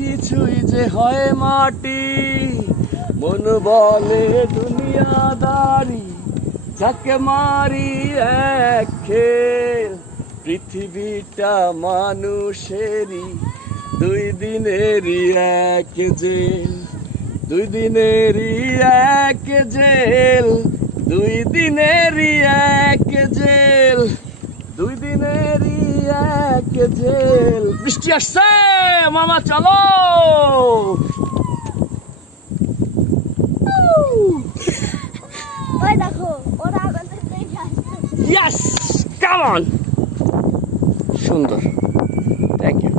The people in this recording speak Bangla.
কিছুই যে হয় মাটি। মন বলে দুনিয়াদারি, যাকে মারি এক খেল। পৃথিবীটা মানুষেরই, দুই দিনেরই এক জেল। দুই দিনেরই এক জেল, দুই দিনেরই এক জেল, দুই দিনেরই এক জেল। বৃষ্টি আসছে মামা, চলো। ওই দেখো ওরা আমাদের দেখে আসছে। Yes, come on. সুন্দর, থ্যাংক ইউ।